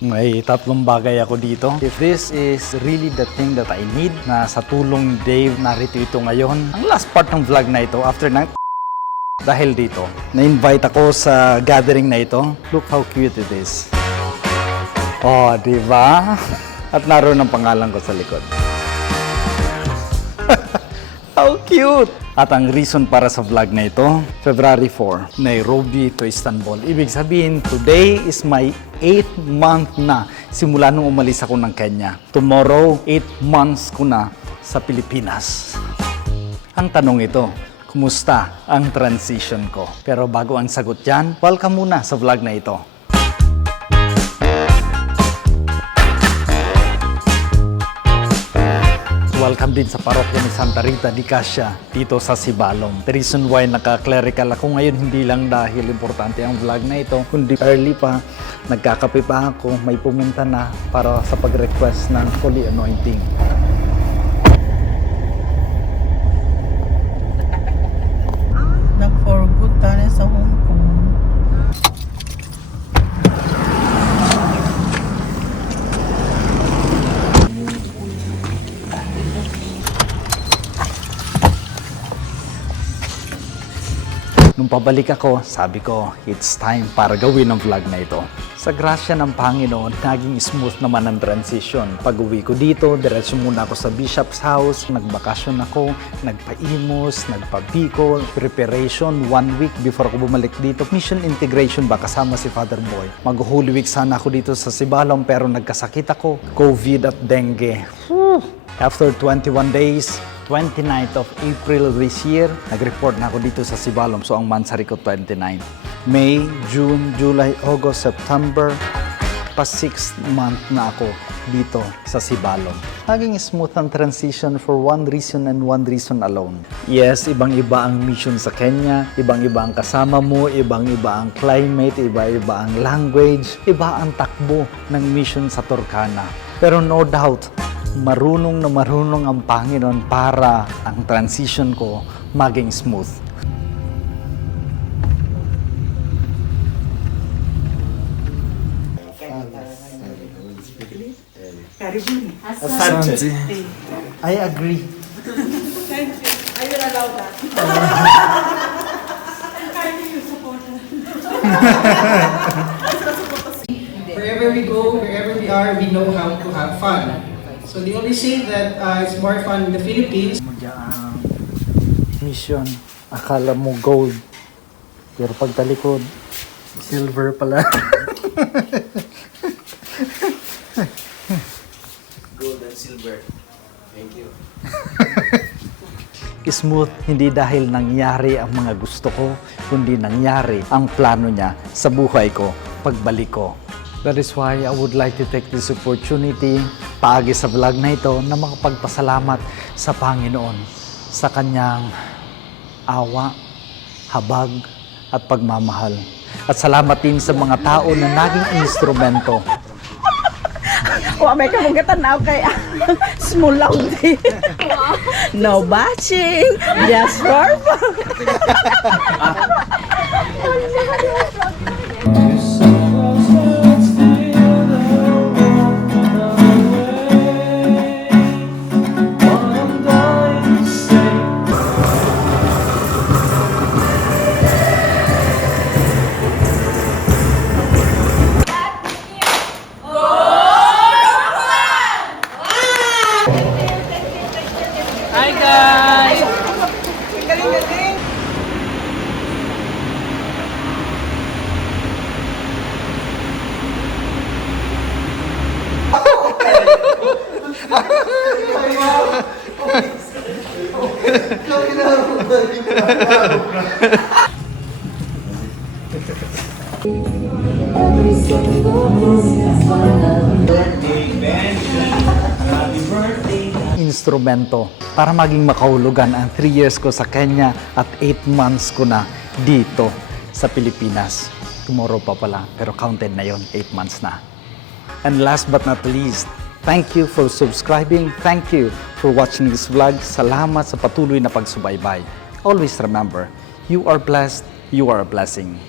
May tatlong bagay ako dito. If this is really the thing that I need, na sa tulong ni Dave, narito ito ngayon. Ang last part ng vlog na ito, after ng dahil dito, na-invite ako sa gathering na ito. Look how cute it is. Oh, di ba? At naroon ang pangalan ko sa likod. How cute! At ang reason para sa vlog na ito, February 4, Nairobi to Istanbul. Ibig sabihin, today is my 8th month na simula nung umalis ako ng Kenya. Tomorrow, 8 months ko na sa Pilipinas. Ang tanong ito, kumusta ang transition ko? Pero bago ang sagot dyan, welcome muna sa vlog na ito. Welcome din sa parokya ni Santa Rita di Cassia dito sa Sibalom. The reason why naka-clerical ako ngayon, hindi lang dahil importante ang vlog na ito, kundi early pa, nagkakape pa ako, may pumunta na para sa pag-request ng Holy Anointing. Nag-for-good tayo sa Hong Kong. Nung pabalik ako, sabi ko, it's time para gawin ang vlog na ito. Sa grasya ng Panginoon, naging smooth naman ang transition. Pag-uwi ko dito, diretso muna ako sa Bishop's House, nagbakasyon ako, nagpa-Imus, nagpa-Bicol, preparation 1 week before ako bumalik dito. Mission integration ba kasama si Father Boy. Mag-Holy Week sana ako dito sa Sibalom pero nagkasakit ako, COVID at dengue. After 21 days, 29th of April this year, nag-report na ako dito sa Sibalom. So, ang mansari ko 29. May, June, July, August, September, pa 6th month na ako dito sa Sibalom. Naging smooth ang transition for one reason and one reason alone. Yes, ibang-iba ang mission sa Kenya, ibang-iba ang kasama mo, ibang-iba ang climate, iba-iba ang language, iba ang takbo ng mission sa Turkana. Pero no doubt, marunong na marunong ang Panginoon para ang transition ko maging smooth. Asante. I agree. Thank you. I will allow that. Wherever we go, wherever we are, we know how to have fun. So they always say that it's more fun in the Philippines. Ang mission, akala mo gold, pero pagtalikod, silver pala. Gold and silver. Thank you. Smooth, hindi dahil nangyari ang mga gusto ko, kundi nangyari ang plano niya sa buhay ko, pagbalik ko. That is why I would like to take this opportunity, paagi sa vlog na ito, na makapagpasalamat sa Panginoon sa kanyang awa, habag, at pagmamahal. At salamat din sa mga tao na naging instrumento. Wa may kamugatan na kay small lang din. No batching, just for fun. Hi guys! Galing-galing. Instrumento para maging makahulugan ang 3 years ko sa Kenya at 8 months ko na dito sa Pilipinas. Tomorrow pa pala, pero counted na yon, 8 months na. And last but not least, thank you for subscribing. Thank you for watching this vlog. Salamat sa patuloy na pagsubaybay. Always remember, you are blessed, you are a blessing.